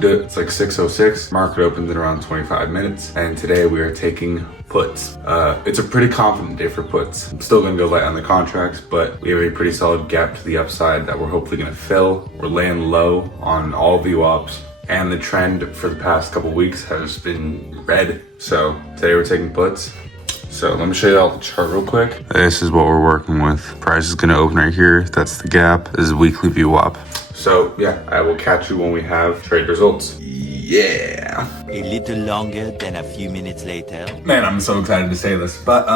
closed it. It's like 6:06. Market opens in around 25 minutes. And today we are taking puts. It's a pretty confident day for puts. I'm still gonna go light on the contracts, but we have a pretty solid gap to the upside that we're hopefully gonna fill. We're laying low on all VWAPs, and the trend for the past couple weeks has been red. So today we're taking puts. So let me show you all the chart real quick. This is what we're working with. Price is gonna open right here. That's the gap. This is weekly VWAP. So yeah, I will catch you when we have trade results. Yeah. A little longer than a few minutes later. Man, I'm so excited to say this, but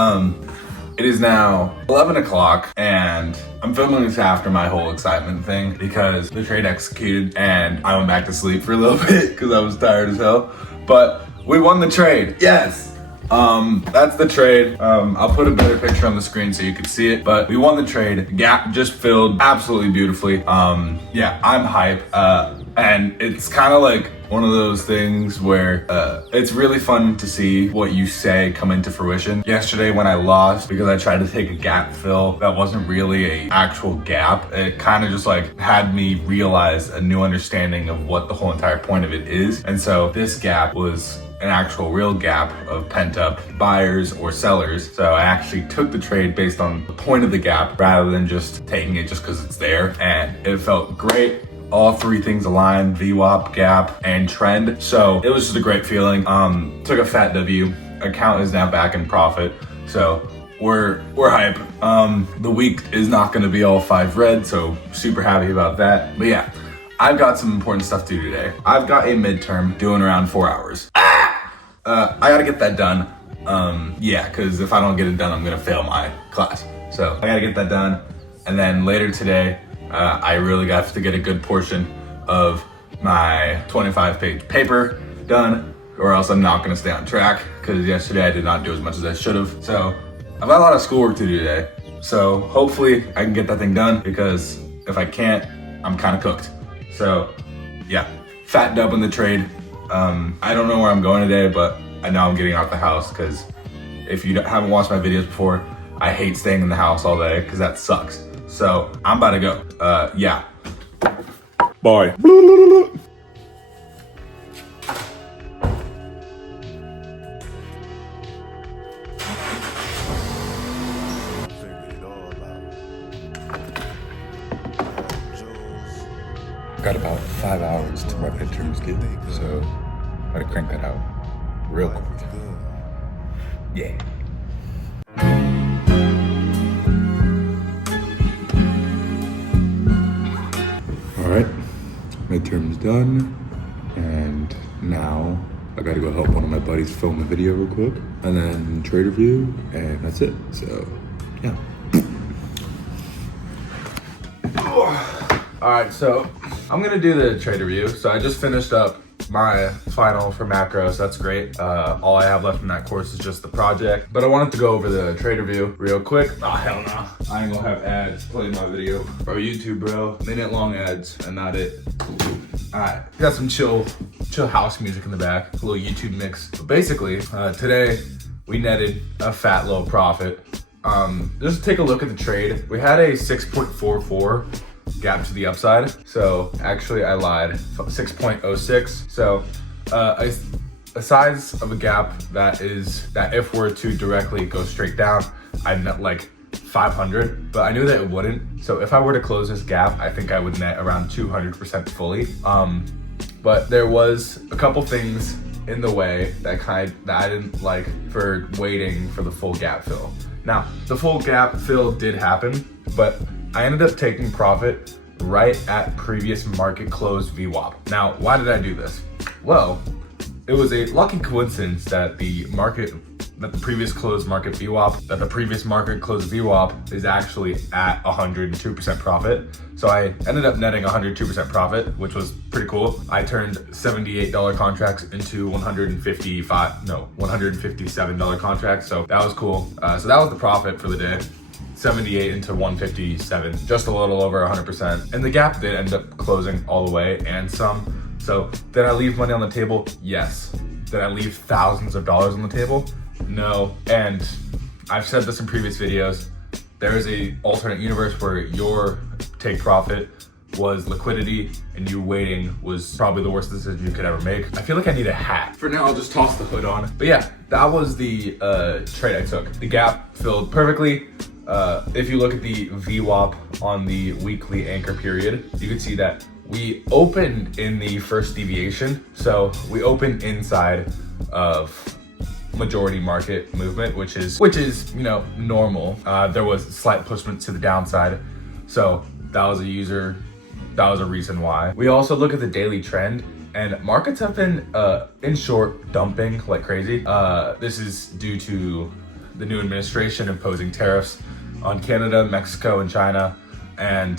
it is now 11 o'clock and I'm filming this after my whole excitement thing because the trade executed and I went back to sleep for a little bit because I was tired as hell. But we won the trade, yes. That's the trade. I'll put a better picture on the screen so you can see it, but we won the trade. The gap just filled absolutely beautifully. Yeah, I'm hype. And it's kind of like one of those things where it's really fun to see what you say come into fruition. Yesterday when I lost because I tried to take a gap fill that wasn't really a actual gap, it kind of just like had me realize a new understanding of what the whole entire point of it is. And so this gap was an actual real gap of pent up buyers or sellers. So I actually took the trade based on the point of the gap rather than just taking it just because it's there. And it felt great. All three things aligned: VWAP, gap, and trend. So it was just a great feeling. Took a fat W. Account is now back in profit. So we're hype. The week is not gonna be all 5 red, so super happy about that. But yeah, I've got some important stuff to do today. I've got a midterm due in around 4 hours. I gotta get that done. Yeah, cause if I don't get it done, I'm gonna fail my class. So I gotta get that done. And then later today, I really got to get a good portion of my 25-page paper done, or else I'm not gonna stay on track, because yesterday I did not do as much as I should have. So I've got a lot of schoolwork to do today. So hopefully I can get that thing done, because if I can't, I'm kind of cooked. So yeah, fat dub in the trade. I don't know where I'm going today, but I know I'm getting out the house, because if you haven't watched my videos before, I hate staying in the house all day, because that sucks. So I'm about to go. Yeah. Bye. Got about 5 hours to my midterms due, so I'm gonna crank that out real quick. Yeah. Alright, midterm's done, and now I gotta go help one of my buddies film a video real quick, and then trade review, and that's it. So, yeah. Alright, so I'm gonna do the trade review. So I just finished up my final for macros. That's great. All I have left in that course is just the project, but I wanted to go over the trade review real quick. Oh, hell no. I ain't gonna have ads playing my video. Bro, YouTube, bro. Minute long ads and not it. Alright, got some chill house music in the back, a little YouTube mix. But basically, today we netted a fat little profit. Just take a look at the trade. We had a 6.44 gap to the upside. So actually I lied, 6.06. So a size of a gap that if we're to directly go straight down, I'd net like 500, but I knew that it wouldn't. So if I were to close this gap, I think I would net around 200% fully. But there was a couple things in the way that I didn't like for waiting for the full gap fill. Now, the full gap fill did happen, but I ended up taking profit right at previous market close VWAP. Now, why did I do this? Well, it was a lucky coincidence that the previous close market VWAP is actually at 102% profit. So I ended up netting 102% profit, which was pretty cool. I turned $78 contracts into $157 contracts. So that was cool. So that was the profit for the day. 78 into 157, just a little over 100%. And the gap did end up closing all the way and some. So did I leave money on the table? Yes. Did I leave thousands of dollars on the table? No. And I've said this in previous videos, there is a alternate universe where your take profit was liquidity, and you waiting was probably the worst decision you could ever make. I feel like I need a hat. For now, I'll just toss the hood on. But yeah, that was the trade I took. The gap filled perfectly. If you look at the VWAP on the weekly anchor period, you can see that we opened in the first deviation. So we opened inside of majority market movement, which is normal. There was slight pushment to the downside. So that was a reason why. We also look at the daily trend, and markets have been, in short, dumping like crazy. This is due to the new administration imposing tariffs on Canada, Mexico, and China. And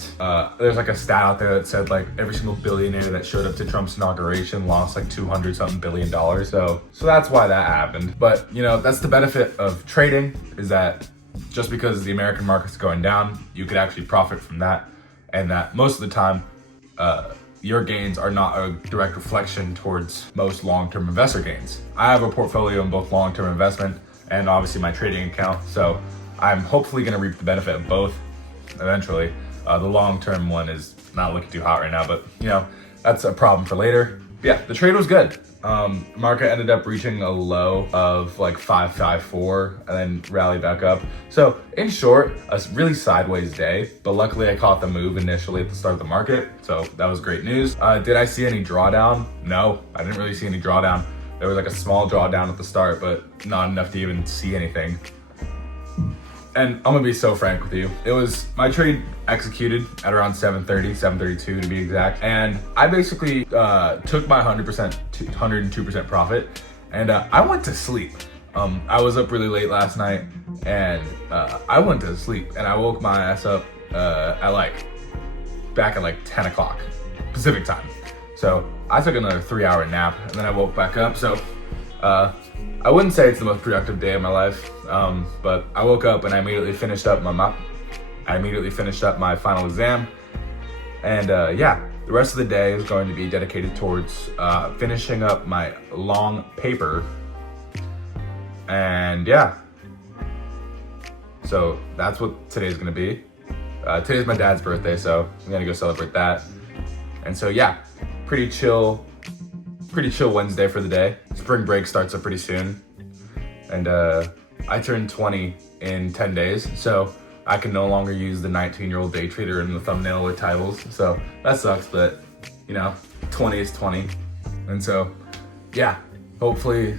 there's like a stat out there that said like every single billionaire that showed up to Trump's inauguration lost like $200-something billion. So that's why that happened. But that's the benefit of trading, is that just because the American market's going down, you could actually profit from that. And that most of the time, your gains are not a direct reflection towards most long-term investor gains. I have a portfolio in both long-term investment and obviously my trading account. So I'm hopefully gonna reap the benefit of both eventually. The long-term one is not looking too hot right now, but that's a problem for later. But yeah, the trade was good. Market ended up reaching a low of like 554 and then rallied back up. So in short, a really sideways day, but luckily I caught the move initially at the start of the market. So that was great news. Did I see any drawdown? No, I didn't really see any drawdown. There was like a small drawdown at the start, but not enough to even see anything. And I'm gonna be so frank with you. My trade executed at around 7:30, 7:32 to be exact. And I basically took my 102% profit, and I went to sleep. I was up really late last night, and I went to sleep, and I woke my ass up back at like 10 o'clock Pacific time. So I took another 3-hour nap, and then I woke back up. So I wouldn't say it's the most productive day of my life, but I woke up and I immediately finished up my final exam. And yeah, the rest of the day is going to be dedicated towards finishing up my long paper. And yeah, so that's what today's gonna be. Today's my dad's birthday, so I'm gonna go celebrate that. And so yeah, pretty chill Wednesday for the day. Spring break starts up pretty soon. And I turned 20 in 10 days, so I can no longer use the 19-year-old day trader in the thumbnail with titles. So that sucks, but 20 is 20. And so yeah, hopefully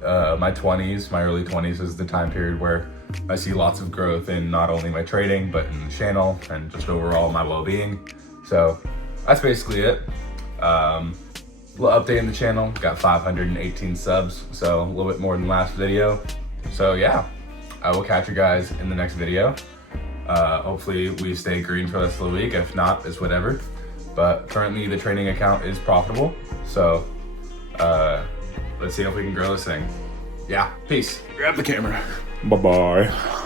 my early 20s is the time period where I see lots of growth in not only my trading, but in the channel and just overall my well-being. So that's basically it. Little update in the channel, got 518 subs, so a little bit more than last video. So yeah, I will catch you guys in the next video. Hopefully we stay green for the rest of the week. If not, it's whatever. But currently the trading account is profitable. So let's see if we can grow this thing. Yeah, peace. Grab the camera. Bye-bye.